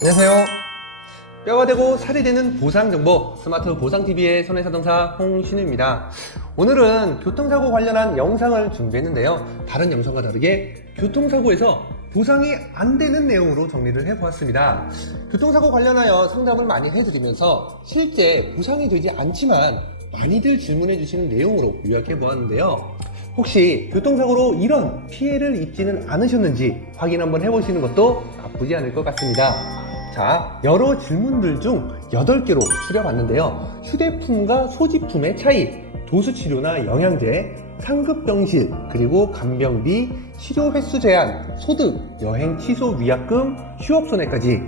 안녕하세요. 뼈가 되고 살이 되는 보상정보 스마트 보상TV의 손해자동사 홍신우입니다. 오늘은 교통사고 관련한 영상을 준비했는데요. 다른 영상과 다르게 교통사고에서 보상이 안 되는 내용으로 정리를 해보았습니다. 교통사고 관련하여 상담을 많이 해드리면서 실제 보상이 되지 않지만 많이들 질문해 주시는 내용으로 요약해 보았는데요. 혹시 교통사고로 이런 피해를 입지는 않으셨는지 확인 한번 해보시는 것도 나쁘지 않을 것 같습니다. 자, 여러 질문들 중 8개로 추려봤는데요. 휴대품과 소지품의 차이, 도수치료나 영양제, 상급병실, 그리고 간병비, 치료 횟수 제한, 소득, 여행 취소 위약금, 휴업손해까지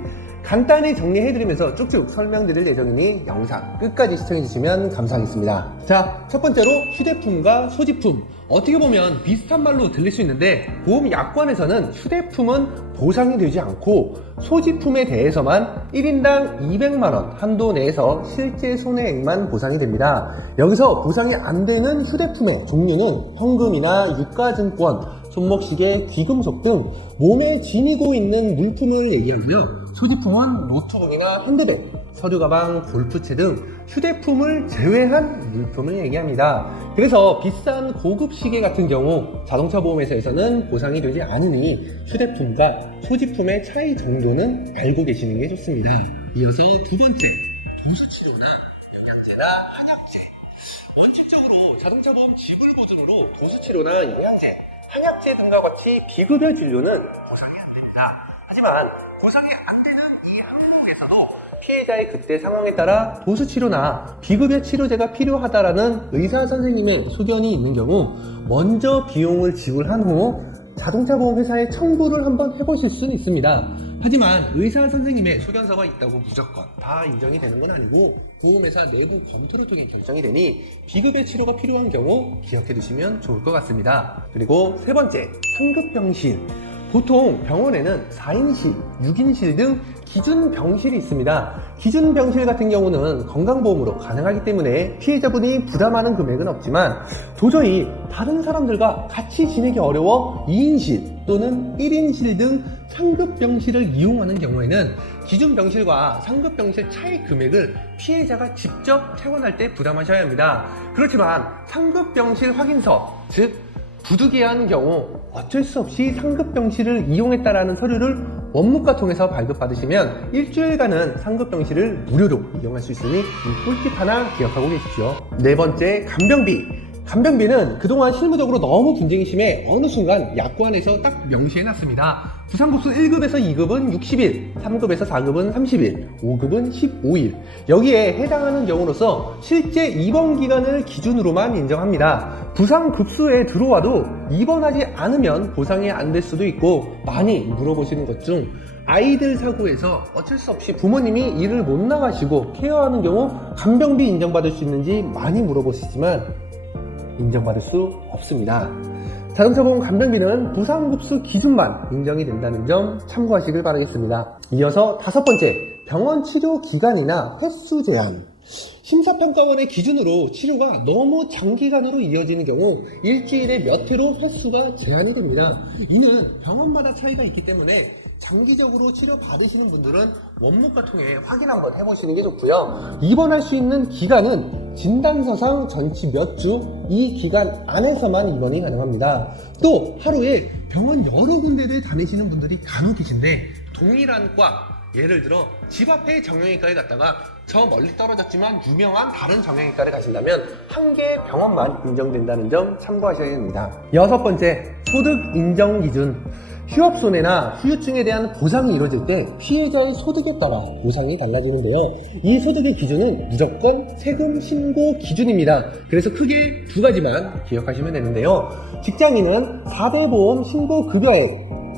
간단히 정리해드리면서 쭉쭉 설명드릴 예정이니 영상 끝까지 시청해주시면 감사하겠습니다. 자, 첫 번째로 휴대품과 소지품. 어떻게 보면 비슷한 말로 들릴 수 있는데 보험약관에서는 휴대품은 보상이 되지 않고 소지품에 대해서만 1인당 200만원 한도 내에서 실제 손해액만 보상이 됩니다. 여기서 보상이 안 되는 휴대품의 종류는 현금이나 유가증권, 손목시계, 귀금속 등 몸에 지니고 있는 물품을 얘기하고요. 소지품은 노트북이나 핸드백, 서류가방, 골프채 등 휴대품을 제외한 물품을 얘기합니다. 그래서 비싼 고급 시계 같은 경우 자동차 보험회사에서는 보상이 되지 않으니 휴대품과 소지품의 차이 정도는 알고 계시는 게 좋습니다. 이어서 두 번째, 도수치료나 영양제나 한약제. 원칙적으로 자동차 보험 지불 보증으로 도수치료나 영양제, 한약제 등과 같이 비급여 진료는 보상이 안 됩니다. 하지만 보상이 안 되는 이 항목에서도 피해자의 그때 상황에 따라 도수치료나 비급여 치료제가 필요하다라는 의사 선생님의 소견이 있는 경우 먼저 비용을 지불한 후 자동차 보험 회사에 청구를 한번 해보실 수는 있습니다. 하지만 의사 선생님의 소견서가 있다고 무조건 다 인정이 되는 건 아니고 보험회사 내부 검토를 통해 결정이 되니 비급여 치료가 필요한 경우 기억해 두시면 좋을 것 같습니다. 그리고 세 번째, 상급병실. 보통 병원에는 4인실, 6인실 등 기준 병실이 있습니다. 기준 병실 같은 경우는 건강보험으로 가능하기 때문에 피해자분이 부담하는 금액은 없지만 도저히 다른 사람들과 같이 지내기 어려워 2인실 또는 1인실 등 상급병실을 이용하는 경우에는 기준 병실과 상급병실 차이 금액을 피해자가 직접 퇴원할 때 부담하셔야 합니다. 그렇지만 상급병실 확인서, 즉 부득이한 경우 어쩔 수 없이 상급병실을 이용했다라는 서류를 원무과 통해서 발급받으시면 일주일간은 상급병실을 무료로 이용할 수 있으니 이 꿀팁 하나 기억하고 계십시오. 네 번째, 간병비. 간병비는 그동안 실무적으로 너무 분쟁이 심해 어느 순간 약관에서 딱 명시해놨습니다. 부상급수 1급에서 2급은 60일, 3급에서 4급은 30일, 5급은 15일. 여기에 해당하는 경우로서 실제 입원 기간을 기준으로만 인정합니다. 부상급수에 들어와도 입원하지 않으면 보상이 안 될 수도 있고 많이 물어보시는 것 중 아이들 사고에서 어쩔 수 없이 부모님이 일을 못 나가시고 케어하는 경우 간병비 인정받을 수 있는지 많이 물어보시지만 인정받을 수 없습니다. 자동차보험 간병비는 부상급수 기준만 인정이 된다는 점 참고하시길 바라겠습니다. 이어서 다섯 번째, 병원 치료 기간이나 횟수 제한. 심사평가원의 기준으로 치료가 너무 장기간으로 이어지는 경우 일주일에 몇 회로 횟수가 제한이 됩니다. 이는 병원마다 차이가 있기 때문에 장기적으로 치료 받으시는 분들은 원무과 통해 확인 한번 해보시는 게 좋고요. 입원할 수 있는 기간은 진단서상 전치 몇 주, 이 기간 안에서만 입원이 가능합니다. 또 하루에 병원 여러 군데를 다니시는 분들이 간혹 계신데 동일한 과, 예를 들어 집 앞에 정형외과에 갔다가 저 멀리 떨어졌지만 유명한 다른 정형외과를 가신다면 한 개의 병원만 인정된다는 점 참고하셔야 됩니다. 여섯 번째, 소득 인정 기준. 휴업손해나 후유증에 대한 보상이 이루어질 때 피해자의 소득에 따라 보상이 달라지는데요. 이 소득의 기준은 무조건 세금 신고 기준입니다. 그래서 크게 두 가지만 기억하시면 되는데요. 직장인은 4대 보험 신고 급여액,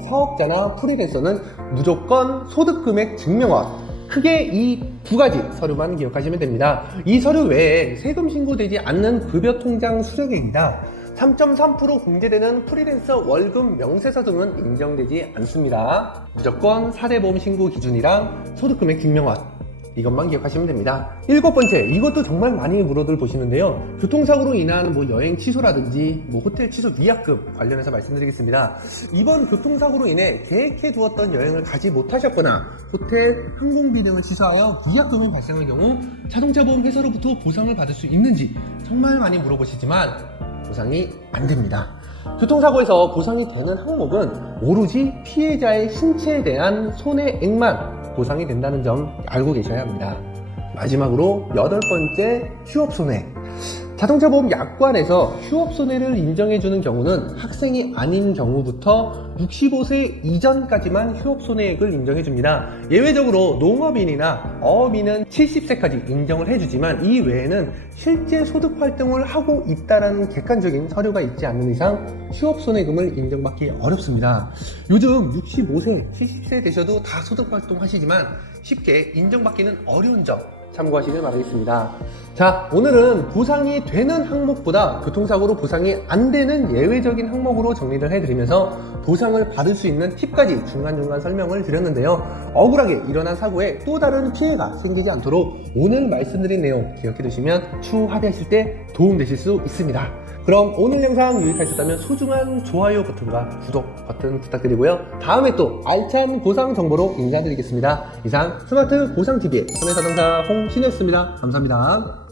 사업자나 프리랜서는 무조건 소득금액 증명원. 크게 이 두 가지 서류만 기억하시면 됩니다. 이 서류 외에 세금 신고되지 않는 급여 통장 수령액이나 3.3% 공제되는 프리랜서 월급 명세서 등은 인정되지 않습니다. 무조건 4대 보험 신고 기준이랑 소득금액 증명원. 이것만 기억하시면 됩니다. 7번째, 이것도 정말 많이 물어들 보시는데요. 교통사고로 인한 여행 취소라든지 호텔 취소 위약금 관련해서 말씀드리겠습니다. 이번 교통사고로 인해 계획해 두었던 여행을 가지 못하셨거나 호텔, 항공비 등을 취소하여 위약금이 발생한 경우 자동차 보험 회사로부터 보상을 받을 수 있는지 정말 많이 물어보시지만 보상이 안 됩니다. 교통사고에서 보상이 되는 항목은 오로지 피해자의 신체에 대한 손해액만 보상이 된다는 점 알고 계셔야 합니다. 마지막으로 8번째, 휴업손해. 자동차 보험 약관에서 휴업손해를 인정해주는 경우는 학생이 아닌 경우부터 65세 이전까지만 휴업손해액을 인정해줍니다. 예외적으로 농업인이나 어업인은 70세까지 인정을 해주지만 이 외에는 실제 소득 활동을 하고 있다는 객관적인 서류가 있지 않는 이상 휴업손해금을 인정받기 어렵습니다. 요즘 65세, 70세 되셔도 다 소득 활동 하시지만 쉽게 인정받기는 어려운 점 참고하시길 바라겠습니다. 자, 오늘은 보상이 되는 항목보다 교통사고로 보상이 안 되는 예외적인 항목으로 정리를 해드리면서 보상을 받을 수 있는 팁까지 중간중간 설명을 드렸는데요. 억울하게 일어난 사고에 또 다른 피해가 생기지 않도록 오늘 말씀드린 내용 기억해 두시면 추후 합의하실 때 도움되실 수 있습니다. 그럼 오늘 영상 유익하셨다면 소중한 좋아요 버튼과 구독 버튼 부탁드리고요. 다음에 또 알찬 보상 정보로 인사드리겠습니다. 이상 스마트 보상TV의 손해사동사 홍신이었습니다. 감사합니다.